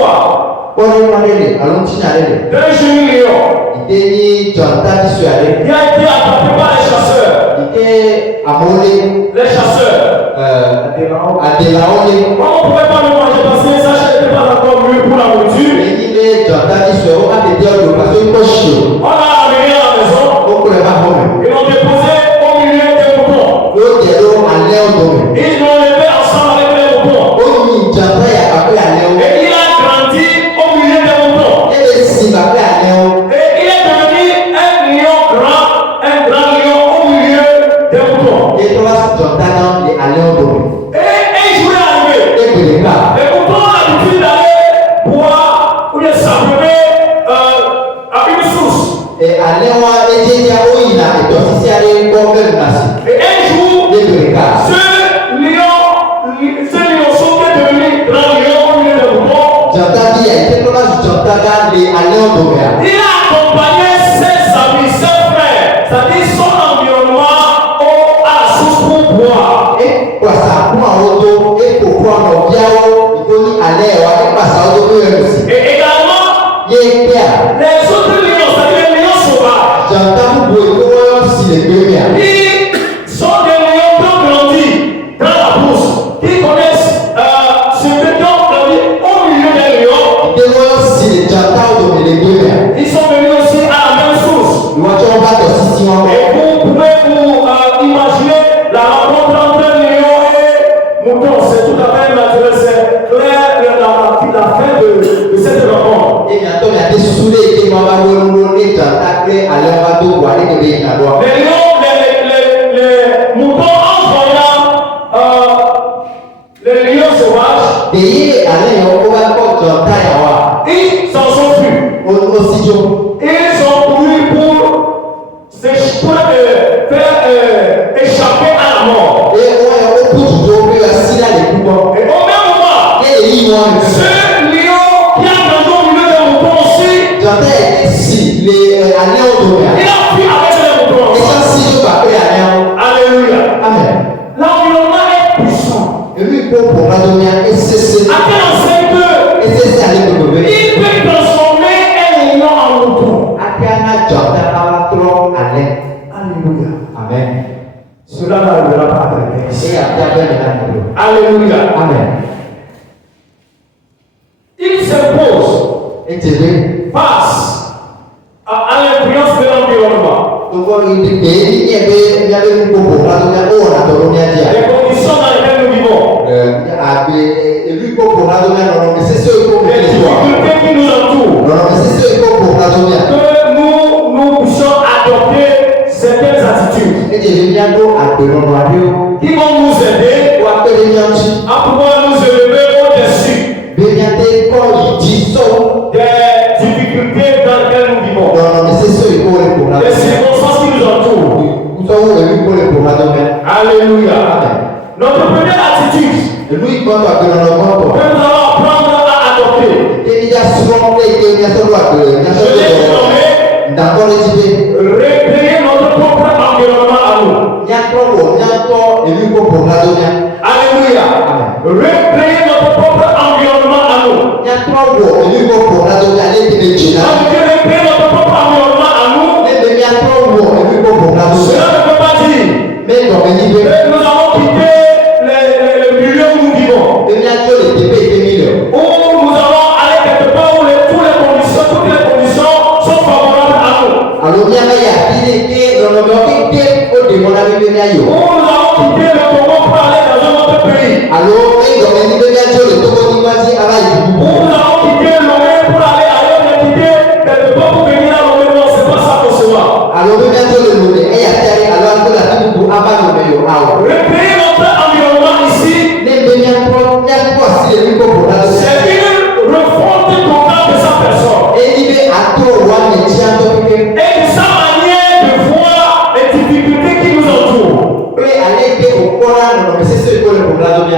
histoire d'un jeune lion. Il a été attrapé par les chasseurs. Les chasseurs. On ne pouvait pas le manger parce que les sachets n'étaient pas encore mûrs pour la nourriture. On l'a amené à la maison. Ils l'ont déposé au milieu des moutons. Ils l'ont levé ensemble avec les moutons. Et il a grandi au milieu des moutons. Et il est devenu un grand lion au milieu des moutons. Et il jouait à l'arrivée. Les moutons ont l'habitude d'aller boire ou de s'abrever à une source. Et un jour, ce lionceau qui est devenu grand lion au milieu des moutons, il a accompagné ses amis, ses frères, c'est-à-dire son environnement à la source pour boire. Et également, les autres lions, c'est-à-dire les lions sauvages, ils sont des lions qui ont grandi dans la brousse, qui connaissent ce que ont grandi au milieu des lions. Ils sont venus aussi à la même source. Et vous pouvez vous imaginer la rencontre entre lion et mouton. C'est tout à fait naturel, c'est clair la fin de cette rencontre. Les moutons en voyant les lions sauvages, ils s'en sont fus. Ils ont couru pour faire échapper à la mort. Et au même moment, ce lion qui a grandi au milieu des moutons aussi, il a fui avec les moutons. Alléluia. Amen. L'environnement est puissant. À quel enseigne que il peut transformer un lion en mouton. Alléluia. Amen. Cela n'arrivera pas à quelqu'un. Alléluia. Amen. Il s'impose face à l'influence de l'environnement. Les conditions dans lesquelles nous vivons. Les difficultés qui nous entourent. Que nous puissions adopter certaines attitudes qui vont nous aider à pouvoir nous élever au-dessus des difficultés dans lesquelles nous vivons, des circonstances qui nous entourent. Alléluia. Notre première attitude que nous allons apprendre à adopter, je l'ai nommé recréer notre propre environnement à nous. Alléluia. Recréer notre propre environnement à nous. Ça veut dire recréer notre propre environnement à nous. Cela ne veut pas dire que nous avons quitté le milieu où nous vivons. Ou nous allons aller quelque part où toutes les conditions sont favorables à nous. Ou nous allons quitter le Congo pour aller dans un autre pays. Ou nous allons quitter Lomé pour aller ailleurs, mais quitter quelque part pour venir à Lomé. Non, c'est pas ça qu'on se voit. Recréer notre environnement ici, c'est une refonte totale de sa personne. Et de sa manière de voir les difficultés qui nous entourent.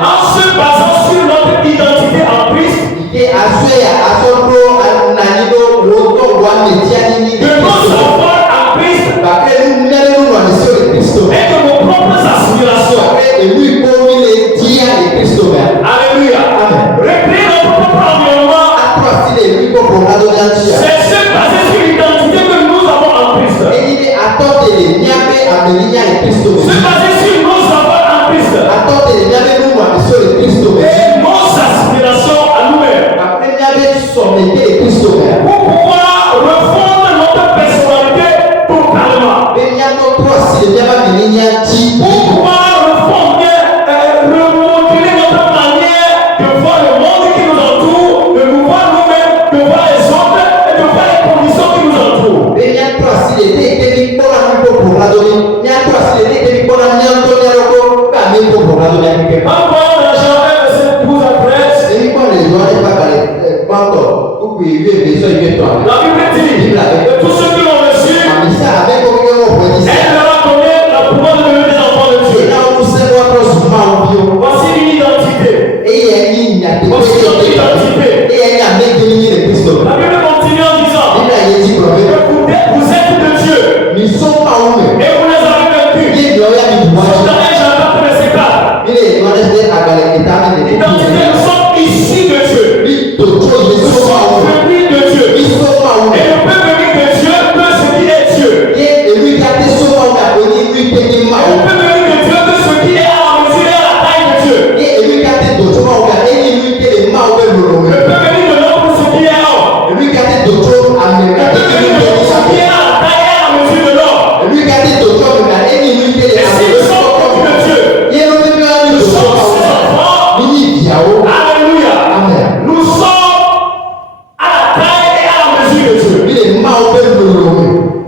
En se basant sur notre identité en Christ, de nos savoirs en Christ et de nos propres aspirations. Alléluia. Recréer notre propre environnement C'est basé sur l'identité que nous avons en Christ. C'est basé sur nos enfants en Christ. Et nos aspirations à nous-mêmes. Pour pouvoir refondre notre personnalité totalement. Pour pouvoir refonder, remodeler notre manière de voir le monde qui nous entoure, de nous voir nous-mêmes, de voir les autres et de voir les conditions qui nous entourent. Encore dans Jean 1, verset 12 à 13, la Bible dit que tous ceux qui l'ont reçu, elle leur a donné la pouvoir de devenir des enfants de Dieu. Voici une identité. Voici notre identité. La Bible continue en disant que vous êtes de Dieu et vous les avez vaincus. C'est dans 1 Jean 4, verset 4. L'identité, nous sommes ici de Dieu. Nous sommes venus de Dieu. Et le peuple venu de Dieu peut ce qui est Dieu. Et le peuple venu de Dieu peut ce qui est à la mesure et à la taille de Dieu. Le peuple venu de l'homme peut ce qui est homme. Le peuple venu de ce qui est à la taille et à la mesure de l'homme. Et si nous sommes venus de Dieu, nous sommes ses enfants. Alléluia. Nous sommes à la taille et à la mesure de Dieu.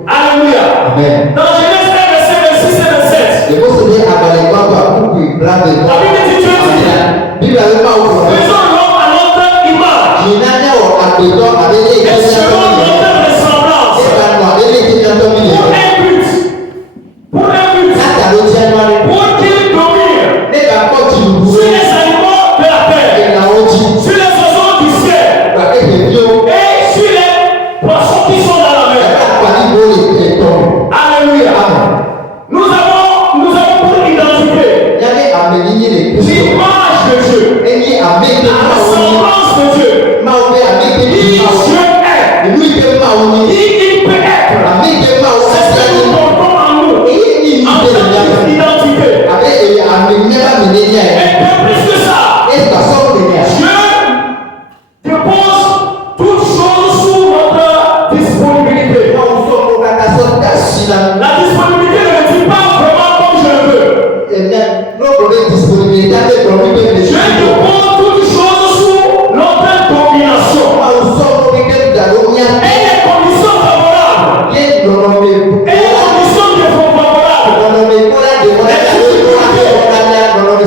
Alléluia. Dans Genèse 1, verset 26 et 27, la Bible dit Dieu dit, faisons l'homme à notre image et selon notre ressemblance pour un but, pour qu'il domine sur les animaux de la terre, sur les oiseaux du ciel et sur les poissons qui sont dans la mer. Alléluia. Nous avons pour identité l'image de Dieu, la ressemblance de Dieu. Qui Dieu est, qui il peut être, c'est ce que nous portons en nous, en tant qu'identité. Et bien plus que ça, Dieu dépose toutes choses sous notre disponibilité. La disponibilité ne dit pas vraiment comme je le veux. Dieu dépose toutes choses sous notre domination. Et les conditions favorables. Et les conditions défavorables.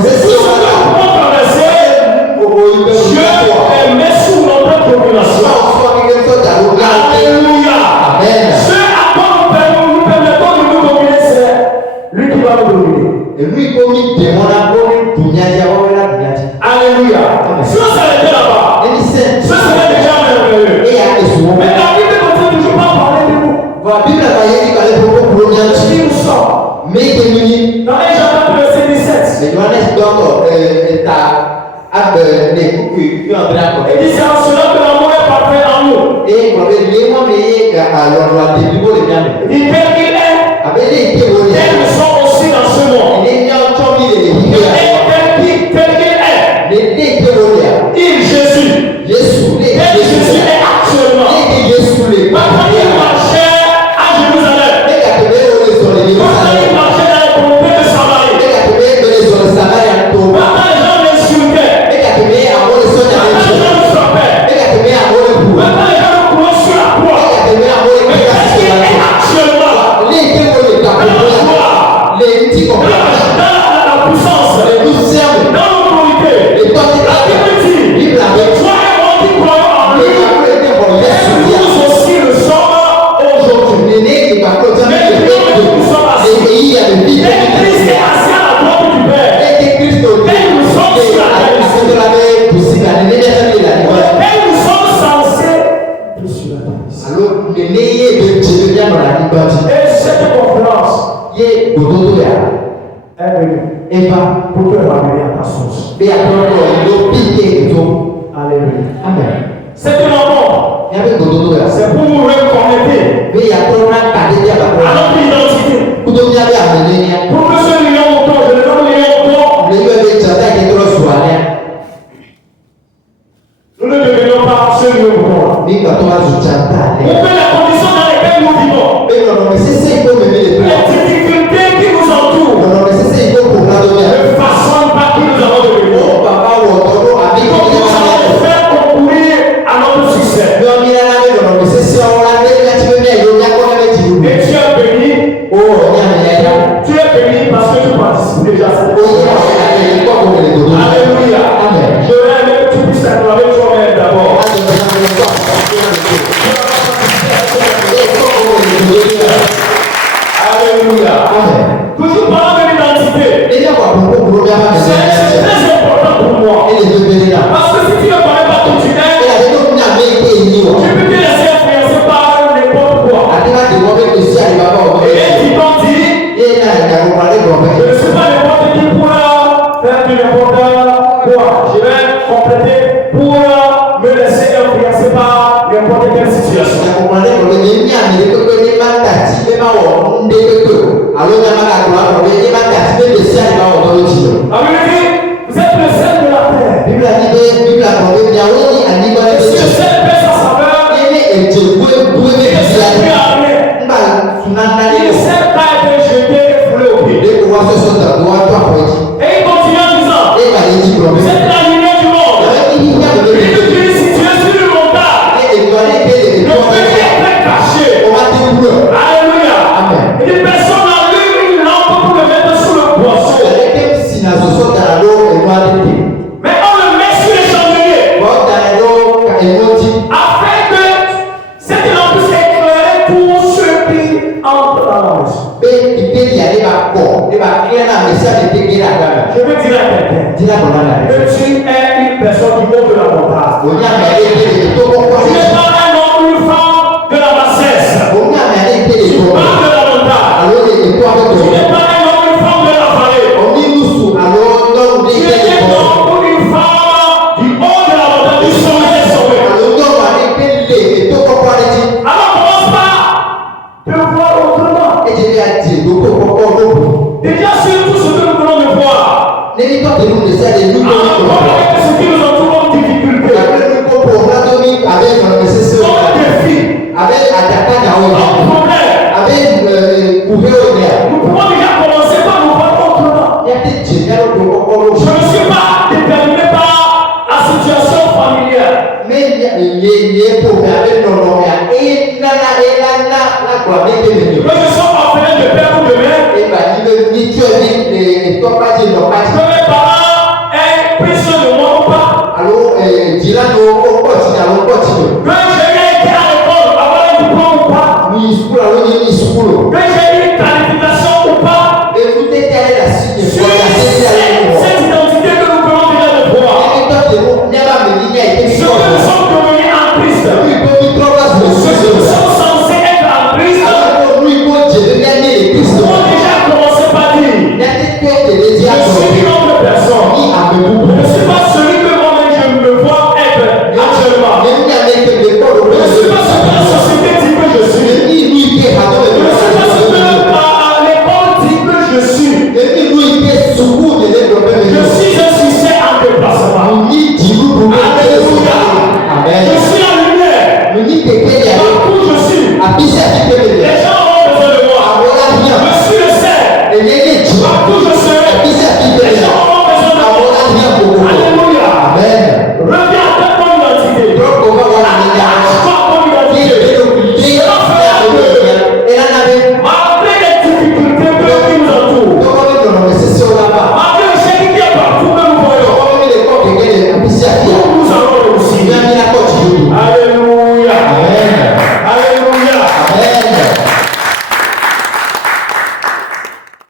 C'est tout ce que nous pouvons traverser. Dieu les met sous notre domination. Alléluia. Ce à quoi nous permettons de nous dominer, c'est lui qui va nous dominer. Alléluia. Si on s'arrêtait là-bas, ce serait déjà merveilleux. Mais la Bible continue toujours pas parler de nous. Qui nous sommes. Dans 1 Jean 4, verset 17. Il dit c'est en cela que l'amour est parfait en nous. Il dit tel qu'il est, tels nous sommes aussi dans ce monde. Tel qu'il est, il Jésus. Tel Jésus est actuellement. Quand il marchait à Jérusalem, quand il marchait dans les communautés de Samarie, quand les gens l'insultaient, quand les gens le frappaient, quand les gens le couraient sur la croix, mais qu'est-ce qu'il est actuellement? Dans la joie, dans la puissance, dans l'autorité, la Bible dit, toi et moi qui croyons en lui, et nous aussi le sommes aujourd'hui. Mais nous sommes assis. Et Christ est assis à la droite du Père. Et nous sommes sur la terre. Et nous sommes censés être sur la terre. Et cette conférence est venue pour te ramener à ta source. Alléluia. Amen. C'est une rencontre. C'est pour vous reconnecter à notre identité. Pour que ce million de temps, je le donne million de temps. Nous ne devenons pas ce million de temps. On fait la condition dans laquelle nous vivons. Les difficultés qui nous entourent ne façonnent pas qui nous avons devenus. Donc nous allons faire concourir à notre succès. Et tu es béni. Tu es béni parce que tu participes déjà à cette chose. Alléluia. Je vais aimer que tu puisses acclamer toi-même d'abord. Alléluia. Toujours parlant de l'identité. C'est très important pour moi. Parce que si tu ne connais pas ton tunnel, tu peux te laisser influencer par n'importe quoi. Et tu t'en dis, je ne suis pas n'importe qui pour faire du n'importe quoi. Je vais compléter pour me laisser influencer par n'importe quelle situation. Vous êtes le sel de la terre. Si le sel pèse sa saveur, il ne sert plus à rien. Il ne sert pas à être jeté et foulé au pied. Et il continue en disant, vous êtes la lumière du monde. Il nous dit, situé sur une montagne, le petit est très caché. Alléluia. Il dit, personne n'a lu une lampe pour le mettre sous le boisseau. Mais on le met sur les chandeliers. Afin que cette lampe s'éclaire pour ceux qui entrent dans la maison. Je veux dire à quelqu'un que tu es une personne qui monte de la montagne. Tu n'es pas un homme ou une femme de la bassesse. Tu parles de la montagne. Tu n'es pas un homme ou une femme de la vallée. Tu es un homme ou une femme du haut de la montagne, du sommet des sommets. Alors commence par te voir autrement. Déjà sur tout ce que nous voulons de voir. Alors avec ce qui nous entoure comme difficulté, comme défi, comme problème, nous pouvons déjà commencer par nous voir autrement. Je ne suis pas déterminé par la situation familiale. Que je sois orphelin de père ou de mère, que mes parents aient pris soin de moi ou pas,